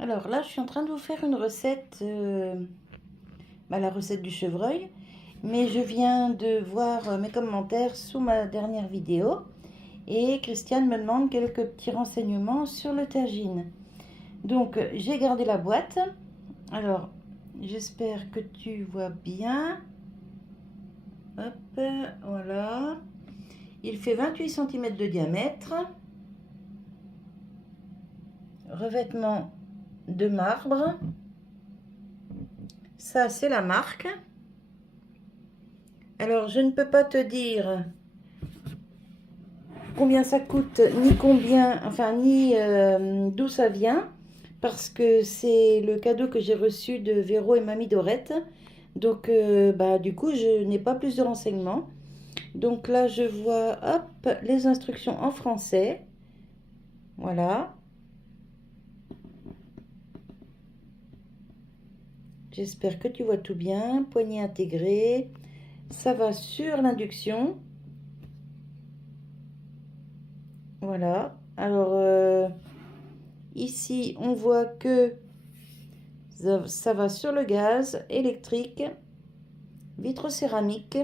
Alors là, je suis en train de vous faire une recette, la recette du chevreuil, mais je viens de voir mes commentaires sous ma dernière vidéo et Christiane me demande quelques petits renseignements sur le tagine. Donc, j'ai gardé la boîte. Alors, j'espère que tu vois bien. Hop, voilà. Il fait 28 cm de diamètre. Revêtement de marbre. Ça, c'est la marque. Alors, je ne peux pas te dire combien ça coûte, ni combien, enfin, ni d'où ça vient, parce que c'est le cadeau que j'ai reçu de Véro et Mamie Dorette. Donc, du coup, je n'ai pas plus de renseignements. Donc là, je vois, hop, les instructions en français. Voilà. J'espère que tu vois tout bien. Poignée intégrée. Ça va sur l'induction. Voilà. Alors, ici, on voit que ça va sur le gaz électrique, vitre céramique,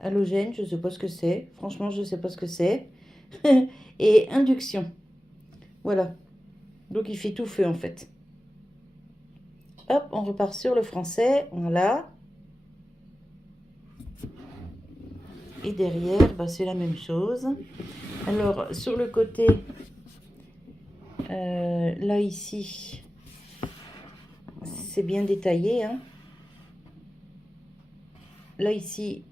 halogène, je ne sais pas ce que c'est. Franchement, je ne sais pas ce que c'est. Et induction. Voilà. Donc, il fait tout feu, en fait. Hop, on repart sur le français. Voilà. Et derrière, c'est la même chose. Alors, sur le côté, là, ici, c'est bien détaillé, hein. Là, ici,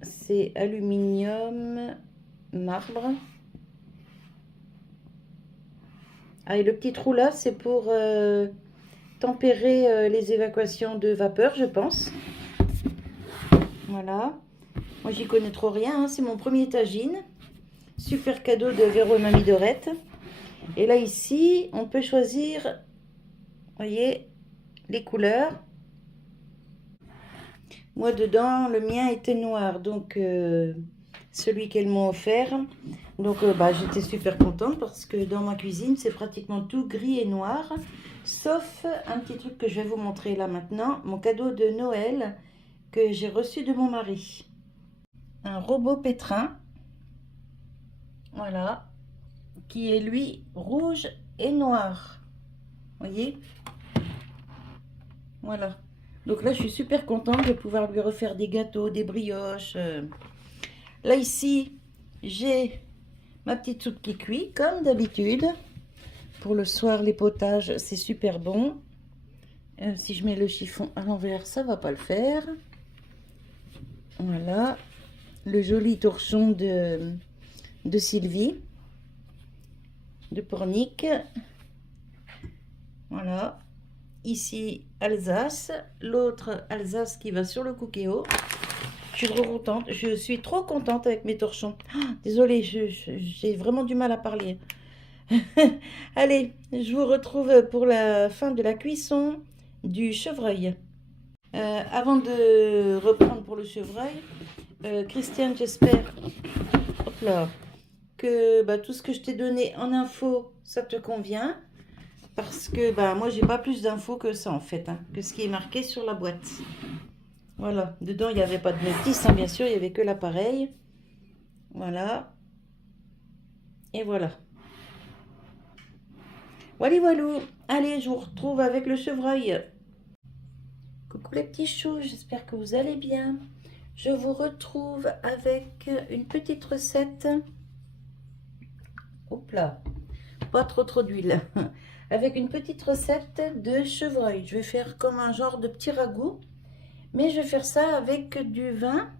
c'est aluminium, marbre. Ah, et le petit trou là, c'est pour tempérer les évacuations de vapeur, je pense. Voilà. Moi, j'y connais trop rien, hein. C'est mon premier tagine. Super cadeau de Véro et Mamie Dorette. Et là, ici, on peut choisir, vous voyez, les couleurs. Moi, dedans, le mien était noir, donc celui qu'elles m'ont offert. Donc, j'étais super contente parce que dans ma cuisine, c'est pratiquement tout gris et noir. Sauf un petit truc que je vais vous montrer là maintenant. Mon cadeau de Noël que j'ai reçu de mon mari. Un robot pétrin. Voilà. Qui est, lui, rouge et noir. Vous voyez? Voilà. Donc là, je suis super contente de pouvoir lui refaire des gâteaux, des brioches. Là, ici, j'ai ma petite soupe qui cuit, comme d'habitude. Pour le soir, les potages, c'est super bon. Si je mets le chiffon à l'envers, ça va pas le faire. Voilà. Le joli torchon de Sylvie, de Pornic. Voilà. Ici, Alsace. L'autre Alsace qui va sur le Cookéo. Je suis trop contente. Je suis trop contente avec mes torchons. Désolée, j'ai vraiment du mal à parler. Allez, je vous retrouve pour la fin de la cuisson du chevreuil. Avant de reprendre pour le chevreuil, Christiane, j'espère hop là, que tout ce que je t'ai donné en info, ça te convient. Parce que moi, j'ai pas plus d'infos que ça en fait, hein, que ce qui est marqué sur la boîte. Voilà, dedans, il n'y avait pas de notice, hein, bien sûr, il n'y avait que l'appareil. Voilà. Et voilà. Voilà, voilou. Allez, je vous retrouve avec le chevreuil. Coucou les petits choux, j'espère que vous allez bien. Je vous retrouve avec une petite recette. Hop là, pas trop d'huile. Avec une petite recette de chevreuil. Je vais faire comme un genre de petit ragoût. Mais je vais faire ça avec du vin.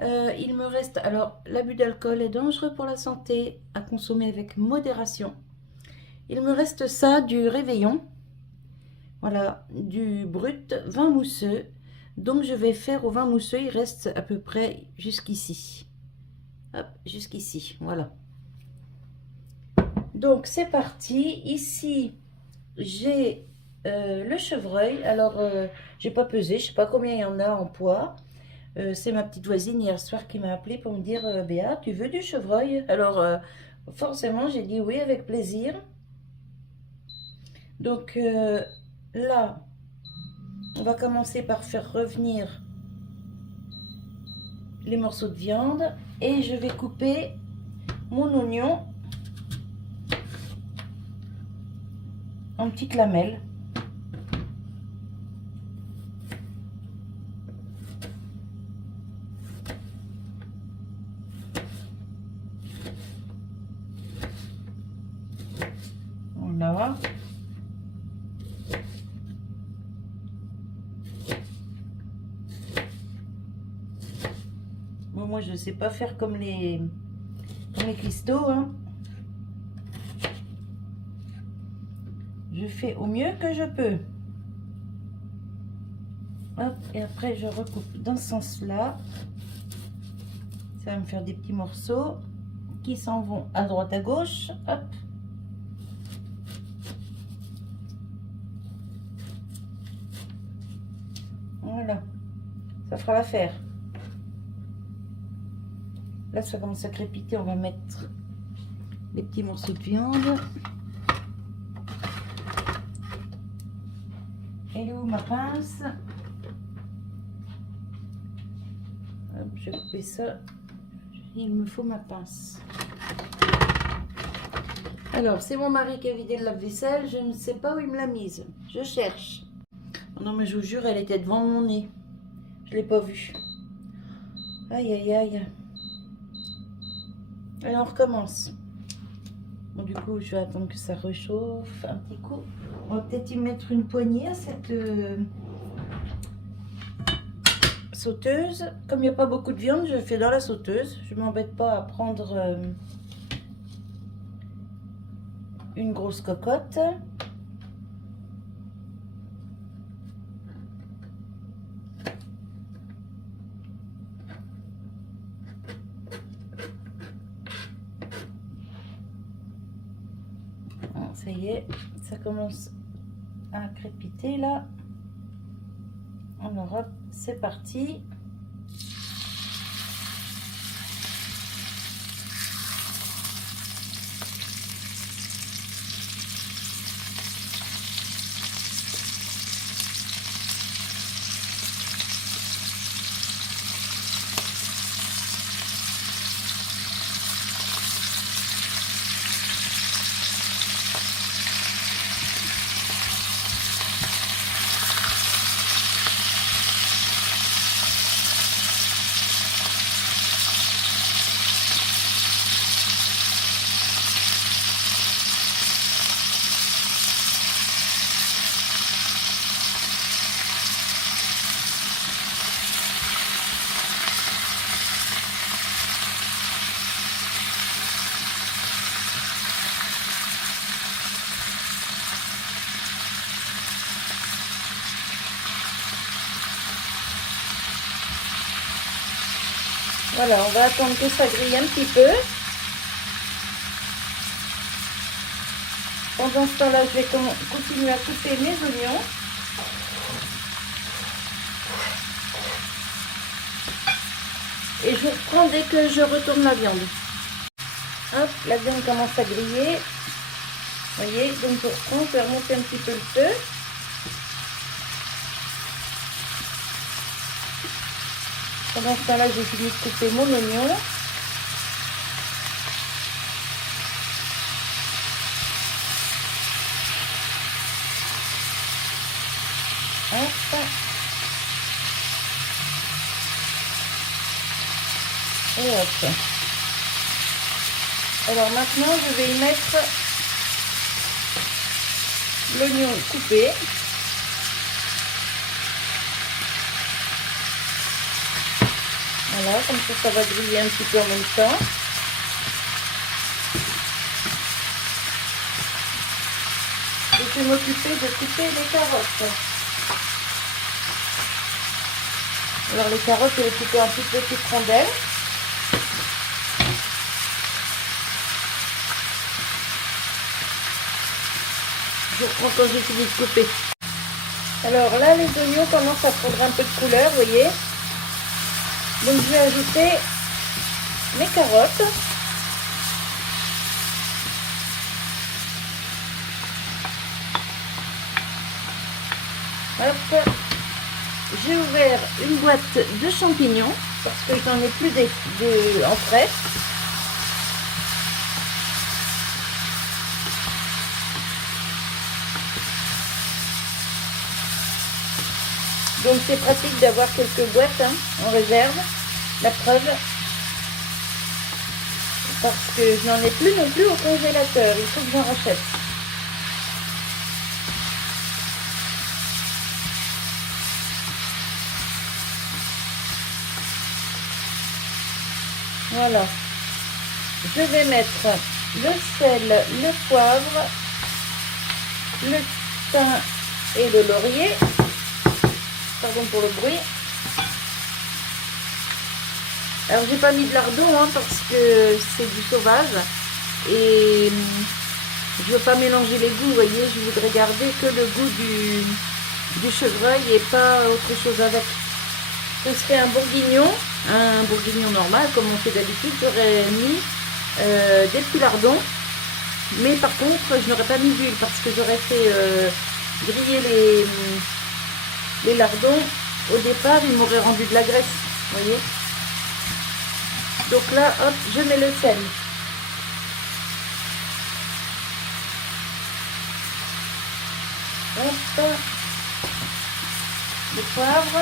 Il me reste... Alors, l'abus d'alcool est dangereux pour la santé, à consommer avec modération. Il me reste ça du réveillon. Voilà, du brut vin mousseux. Donc, je vais faire au vin mousseux. Il reste à peu près jusqu'ici. Hop, jusqu'ici, voilà. Donc, c'est parti. Ici, j'ai le chevreuil. Alors, j'ai pas pesé. Je sais pas combien il y en a en poids. C'est ma petite voisine hier soir qui m'a appelé pour me dire Béa, tu veux du chevreuil? Alors, forcément, j'ai dit oui avec plaisir. Donc là, on va commencer par faire revenir les morceaux de viande et je vais couper mon oignon en petites lamelles. Voilà. Bon, moi je ne sais pas faire comme les cuistots, hein. Je fais au mieux que je peux. Hop, et après je recoupe dans ce sens-là. Ça va me faire des petits morceaux qui s'en vont à droite à gauche. Hop. Voilà. Ça fera l'affaire. Là, ça commence à crépiter. On va mettre les petits morceaux de viande. Elle est où ma pince? Hop, je vais couper ça. Il me faut ma pince. Alors, c'est mon mari qui a vidé le lave-vaisselle. Je ne sais pas où il me l'a mise. Je cherche. Oh non, mais je vous jure, elle était devant mon nez. Je ne l'ai pas vue. Aïe, aïe, aïe. Allez, on recommence. Bon, du coup, je vais attendre que ça réchauffe un petit coup. On va peut-être y mettre une poignée à cette sauteuse. Comme il n'y a pas beaucoup de viande, je le fais dans la sauteuse. Je ne m'embête pas à prendre une grosse cocotte. Ça y est, ça commence à crépiter là. Alors hop, c'est parti. Voilà, on va attendre que ça grille un petit peu. Pendant ce temps-là, je vais continuer à couper mes oignons. Et je reprends dès que je retourne la viande. Hop, la viande commence à griller. Vous voyez, donc je reprends, je vais remonter un petit peu le feu. Pendant ce temps-là, j'ai fini de couper mon oignon. Hop. Et hop. Alors maintenant, je vais y mettre l'oignon coupé. Voilà, comme ça va griller un petit peu en même temps. Et je vais m'occuper de couper les carottes. Alors les carottes, je vais les couper en toutes petites rondelles. Je reprends quand j'ai fini de couper. Alors là, les oignons commencent à prendre un peu de couleur, vous voyez. Donc je vais ajouter mes carottes. Hop, j'ai ouvert une boîte de champignons parce que j'en ai plus en frais. Donc c'est pratique d'avoir quelques boîtes en réserve. La preuve, parce que je n'en ai plus non plus au congélateur. Il faut que j'en rachète. Voilà. Je vais mettre le sel, le poivre, le thym et le laurier. Pardon pour le bruit. Alors j'ai pas mis de lardon parce que c'est du sauvage et je veux pas mélanger les goûts, vous voyez, je voudrais garder que le goût du chevreuil et pas autre chose avec. Ce serait un bourguignon normal comme on fait d'habitude, j'aurais mis des petits lardons, mais par contre je n'aurais pas mis d'huile parce que j'aurais fait griller les lardons. Au départ ils m'auraient rendu de la graisse, vous voyez. Donc là, hop, je mets le sel. Hop, le poivre.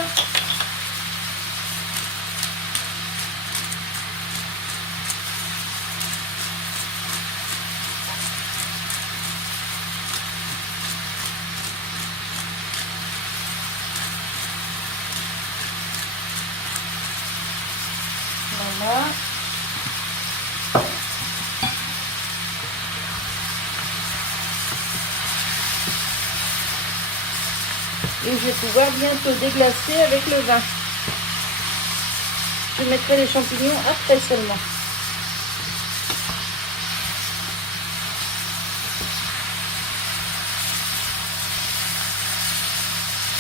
Voilà. Et je vais pouvoir bientôt déglacer avec le vin. Je mettrai les champignons après seulement.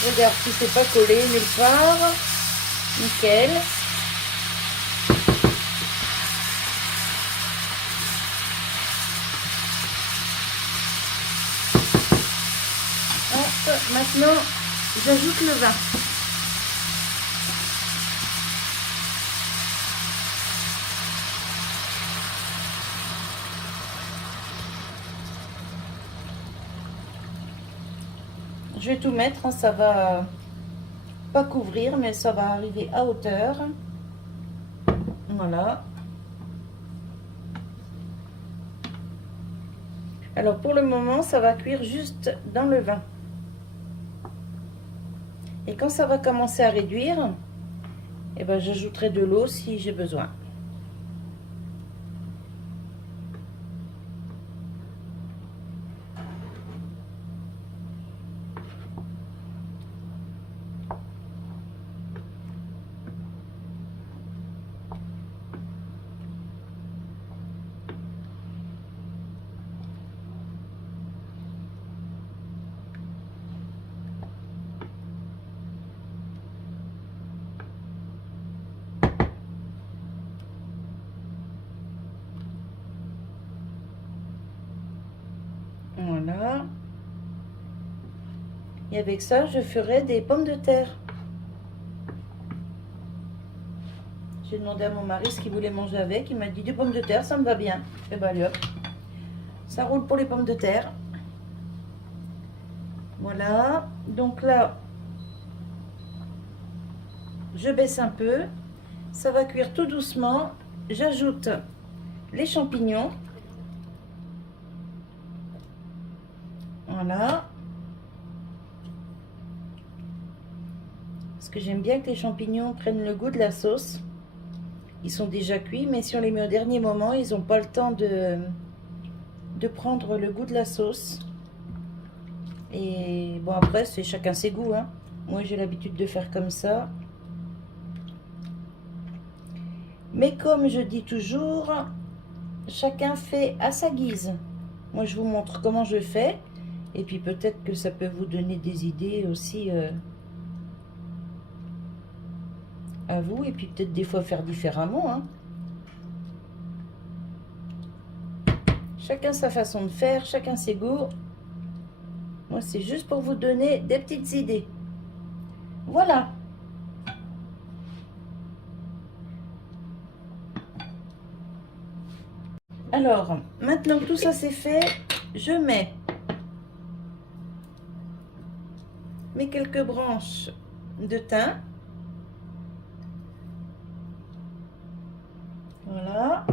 Regarde si c'est pas collé nulle part. Nickel. Maintenant, j'ajoute le vin. Je vais tout mettre, ça va pas couvrir, mais ça va arriver à hauteur. Voilà. Alors pour le moment, ça va cuire juste dans le vin. Et quand ça va commencer à réduire, eh ben, j'ajouterai de l'eau si j'ai besoin. Voilà. Et avec ça, je ferai des pommes de terre. J'ai demandé à mon mari ce qu'il voulait manger avec. Il m'a dit des pommes de terre, ça me va bien. Et ben allez hop. Ça roule pour les pommes de terre. Voilà. Donc là, je baisse un peu. Ça va cuire tout doucement. J'ajoute les champignons. Voilà. Parce que j'aime bien que les champignons prennent le goût de la sauce. Ils sont déjà cuits, mais si on les met au dernier moment, ils n'ont pas le temps de prendre le goût de la sauce. Et bon, après, c'est chacun ses goûts, hein. Moi, j'ai l'habitude de faire comme ça. Mais comme je dis toujours, chacun fait à sa guise. Moi, je vous montre comment je fais. Et puis peut-être que ça peut vous donner des idées aussi à vous. Et puis peut-être des fois faire différemment, hein. Chacun sa façon de faire, chacun ses goûts. Moi, c'est juste pour vous donner des petites idées. Voilà. Alors, maintenant que tout ça c'est fait, je mets mes quelques branches de thym. Voilà.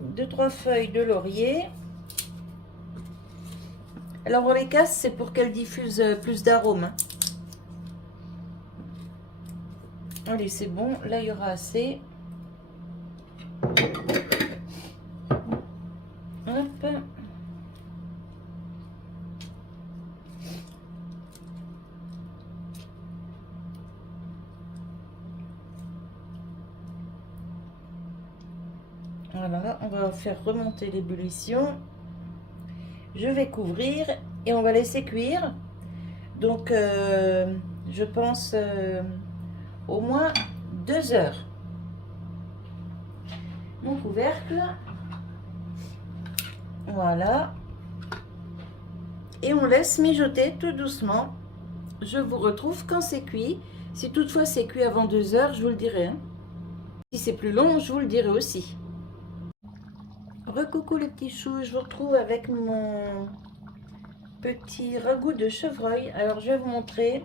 Deux, trois feuilles de laurier. Alors on les casse, c'est pour qu'elles diffusent plus d'arômes. Allez, c'est bon. Là, il y aura assez. Hop. Voilà, on va faire remonter l'ébullition. Je vais couvrir et on va laisser cuire. Donc, je pense au moins 2 heures. Mon couvercle. Voilà. Et on laisse mijoter tout doucement. Je vous retrouve quand c'est cuit. Si toutefois c'est cuit avant 2 heures, je vous le dirai. Hein. Si c'est plus long, je vous le dirai aussi. Recoucou les petits choux, je vous retrouve avec mon petit ragoût de chevreuil. Alors je vais vous montrer.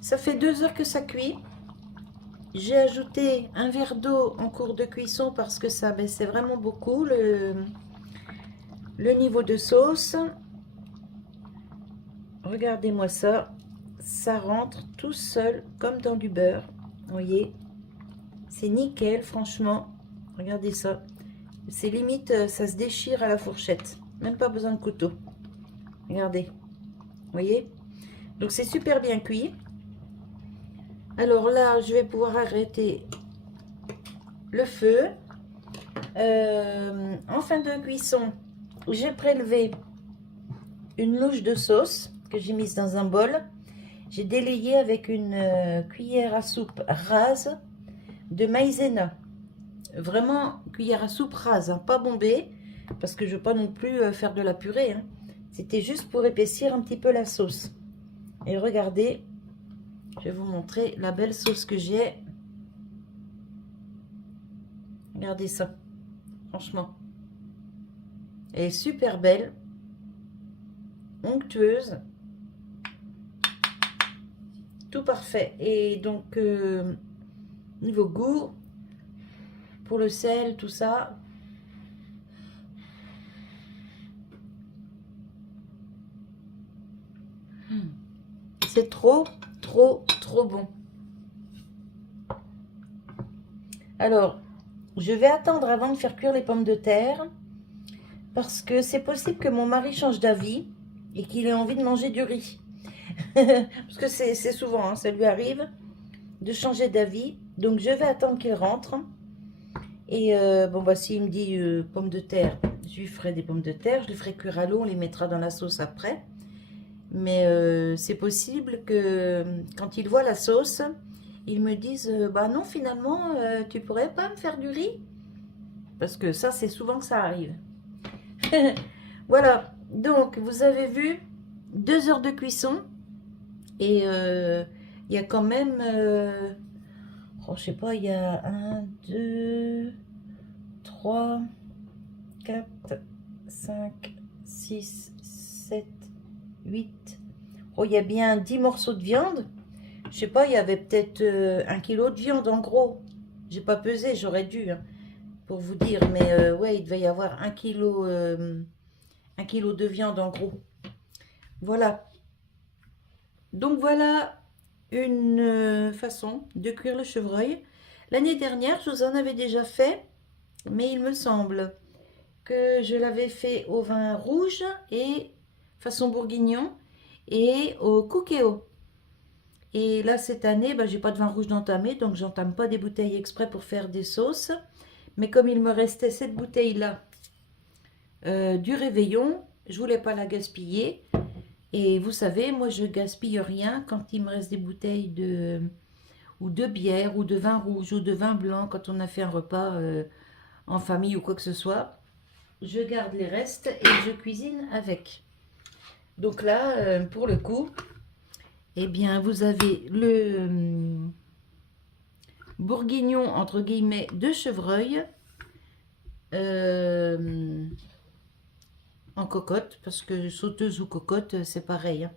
Ça fait 2 heures que ça cuit. J'ai ajouté un verre d'eau en cours de cuisson parce que ça baissait vraiment beaucoup le niveau de sauce. Regardez-moi ça. Ça rentre tout seul comme dans du beurre. Vous voyez, c'est nickel franchement. Regardez ça. C'est limite, ça se déchire à la fourchette. Même pas besoin de couteau. Regardez. Vous voyez? Donc c'est super bien cuit. Alors là, je vais pouvoir arrêter le feu. En fin de cuisson, j'ai prélevé une louche de sauce que j'ai mise dans un bol. J'ai délayé avec une cuillère à soupe rase de maïzena. Vraiment cuillère à soupe rase, hein, pas bombée, parce que je ne veux pas non plus faire de la purée. Hein. C'était juste pour épaissir un petit peu la sauce. Et regardez, je vais vous montrer la belle sauce que j'ai. Regardez ça, franchement. Elle est super belle, onctueuse, tout parfait. Et donc, niveau goût, pour le sel, tout ça, c'est trop bon. Alors, je vais attendre avant de faire cuire les pommes de terre parce que c'est possible que mon mari change d'avis et qu'il ait envie de manger du riz. Parce que c'est souvent, hein, ça lui arrive de changer d'avis. Donc, je vais attendre qu'il rentre. Et bon, bah, s'il me dit pommes de terre, je lui ferai des pommes de terre. Je les ferai cuire à l'eau, on les mettra dans la sauce après. Mais c'est possible que quand il voit la sauce, ils me disent bah non, finalement, tu pourrais pas me faire du riz? Parce que ça, c'est souvent que ça arrive. Voilà, donc vous avez vu 2 heures de cuisson. Et il y a quand même, oh, je sais pas, il y a 1, 2, 3, 4, 5, 6, 7, 8. Oh, il y a bien 10 morceaux de viande. Je sais pas, il y avait peut-être 1 kilo de viande en gros. J'ai pas pesé, j'aurais dû, hein, pour vous dire. Mais ouais, il devait y avoir 1 kilo de viande en gros. Voilà. Donc voilà une façon de cuire le chevreuil. L'année dernière, je vous en avais déjà fait, mais il me semble que je l'avais fait au vin rouge et façon bourguignon et au cookéo. Et là, cette année, bah, j'ai pas de vin rouge d'entamer, donc j'entame pas des bouteilles exprès pour faire des sauces. Mais comme il me restait cette bouteille-là du réveillon, je voulais pas la gaspiller. Et vous savez, moi, je gaspille rien quand il me reste des bouteilles ou de bière, ou de vin rouge, ou de vin blanc, quand on a fait un repas en famille ou quoi que ce soit, je garde les restes et je cuisine avec. Donc là, pour le coup, eh bien, vous avez le bourguignon, entre guillemets, de chevreuil en cocotte, parce que sauteuse ou cocotte, c'est pareil. Hein.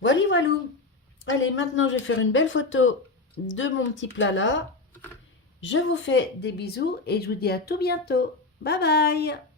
Voilà, voilou. Allez, maintenant, je vais faire une belle photo de mon petit plat là. Je vous fais des bisous et je vous dis à tout bientôt. Bye bye!